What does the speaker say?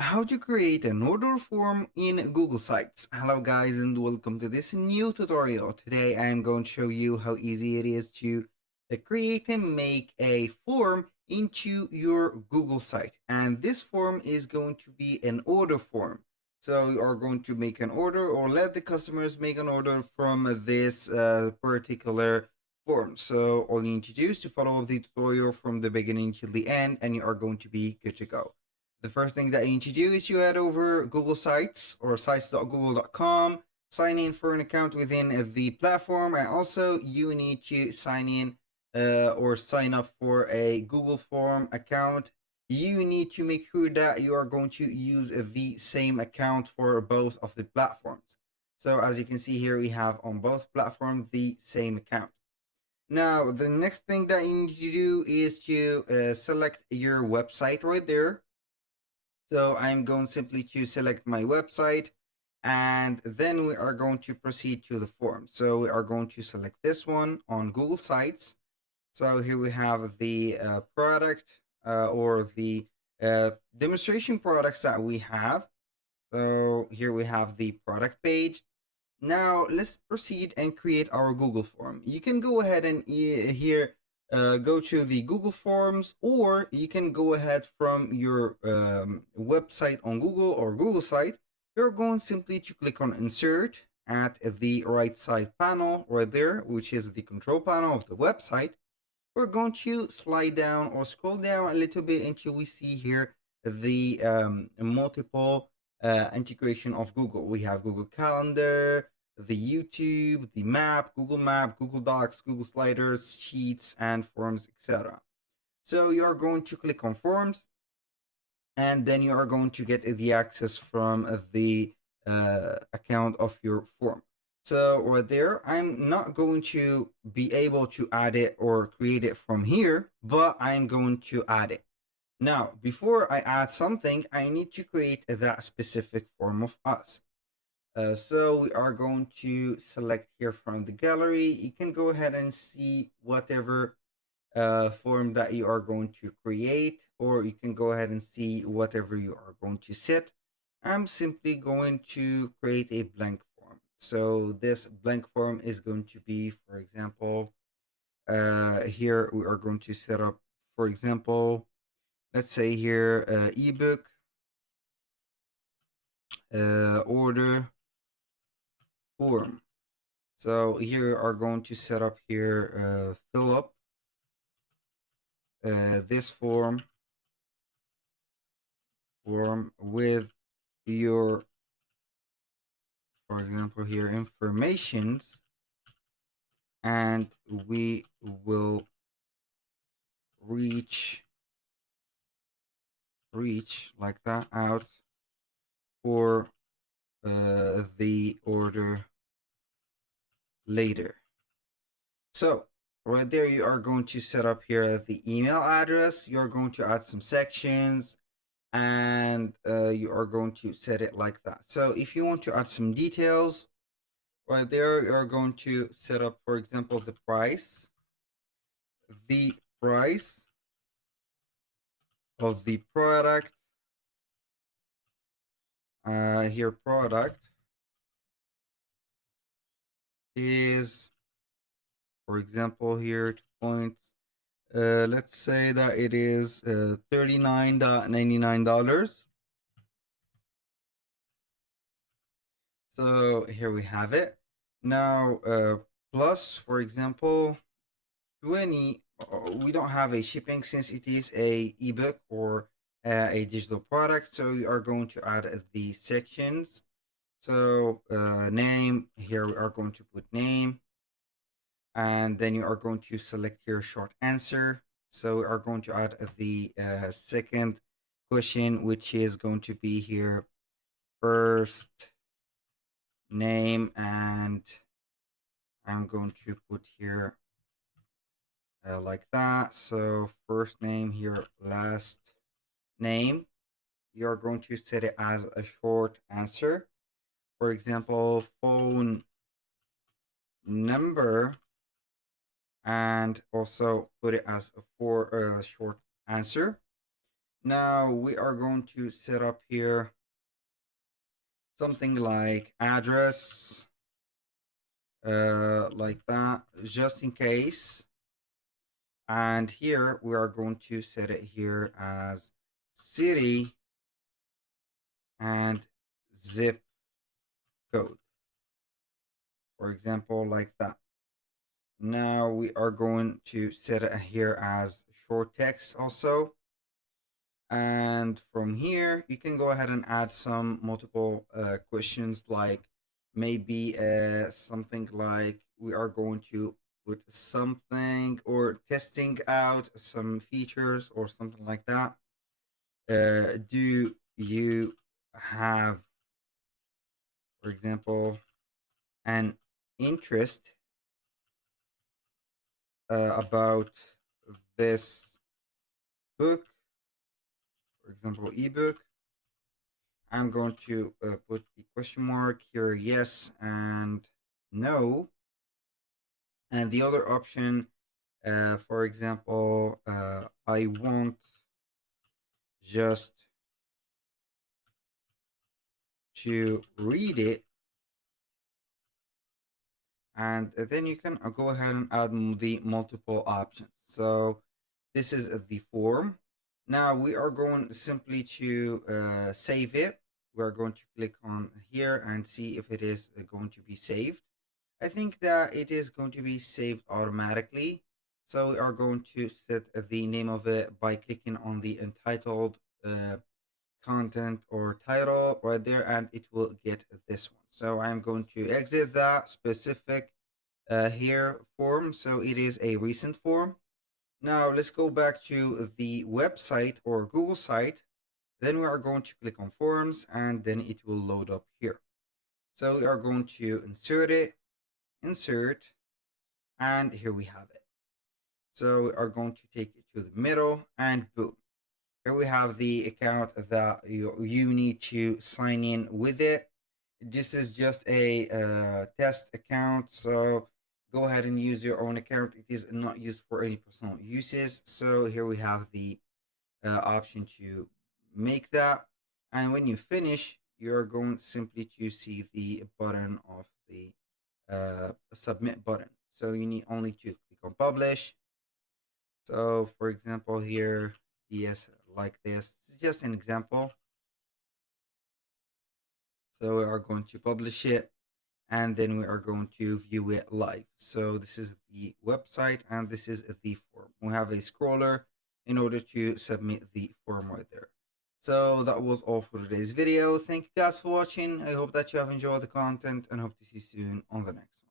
How to create an order form in Google Sites. Hello guys and welcome to this new tutorial. Today I am going to show you how easy it is to create and make a form into your Google site. And this form is going to be an order form. So you are going to make an order or let the customers make an order from this particular form. So all you need to do is to follow the tutorial from the beginning till the end and you are going to be good to go. The first thing that you need to do is you head over Google Sites or sites.google.com, sign in for an account within the platform, and also you need to sign in or sign up for a Google Form account. You need to make sure that you are going to use the same account for both of the platforms. So as you can see here, we have on both platforms the same account. Now, the next thing that you need to do is to select your website right there. So I'm going simply to select my website and then we are going to proceed to the form. So we are going to select this one on Google Sites. So here we have the product or the demonstration products that we have. So here we have the product page. Now let's proceed and create our Google form. You can go ahead and here go to the Google Forms, or you can go ahead from your website on Google or Google site. You're going simply to click on Insert at the right side panel right there, which is the control panel of the website. We're going to slide down or scroll down a little bit until we see here the multiple integration of Google. We have Google Calendar, the YouTube, the Map, Google Docs, Google Sliders, Sheets, and Forms, etc. So you are going to click on Forms, and then you are going to get the access from the account of your form. So right there, I'm not going to be able to add it or create it from here, but I'm going to add it. Now, before I add something, I need to create that specific form of us. So we are going to select here from the gallery. You can go ahead and see whatever form that you are going to create, or you can go ahead and see whatever you are going to set. I'm simply going to create a blank form. So this blank form is going to be, for example, here we are going to set up, for example, let's say here ebook order form. So here we are going to set up here fill up this form with your, for example, here informations, and we will reach like that out for the order later. So right there, you are going to set up here the email address. You're going to add some sections, and you are going to set it like that. So if you want to add some details, right there, you are going to set up, for example, the price of the product. Here product is, for example, here 2 points. Let's say that it is $39.99. So here we have it. Now plus, for example, 20. We don't have a shipping since it is a ebook or a digital product. So we are going to add the sections. So name, here we are going to put name, and then you are going to select here short answer. So we are going to add the second question, which is going to be here first name, and I'm going to put here like that. So first name here, last name. You're going to set it as a short answer. For example, phone number, and also put it as a short answer. Now we are going to set up here something like address, like that, just in case. And here we are going to set it here as city and zip code, for example, like that. Now we are going to set it here as short text also. And from here, you can go ahead and add some multiple questions, like maybe something like we are going to put something or testing out some features or something like that. Do you have, for example, an interest about this book, for example, ebook? I'm going to put the question mark here, yes and no. And the other option, for example, I want just to read it. And then you can go ahead and add the multiple options. So this is the form. Now we are going simply to save it. We're going to click on here and see if it is going to be saved. I think that it is going to be saved automatically. So we are going to set the name of it by clicking on the entitled content or title right there, and it will get this one. So I'm going to exit that specific here form. So it is a recent form. Now let's go back to the website or Google site. Then we are going to click on forms and then it will load up here. So we are going to insert it, insert, and here we have it. So we are going to take it to the middle and boom. Here we have the account that you need to sign in with it. This is just a test account, so go ahead and use your own account. It is not used for any personal uses. So here we have the option to make that. And when you finish, you're going simply to see the button of the submit button. So you need only to click on publish. So for example here, yes, like this, it's just an example. So we are going to publish it and then we are going to view it live. So this is the website and this is the form. We have a scroller in order to submit the form right there. So that was all for today's video. Thank you guys for watching. I hope that you have enjoyed the content and hope to see you soon on the next one.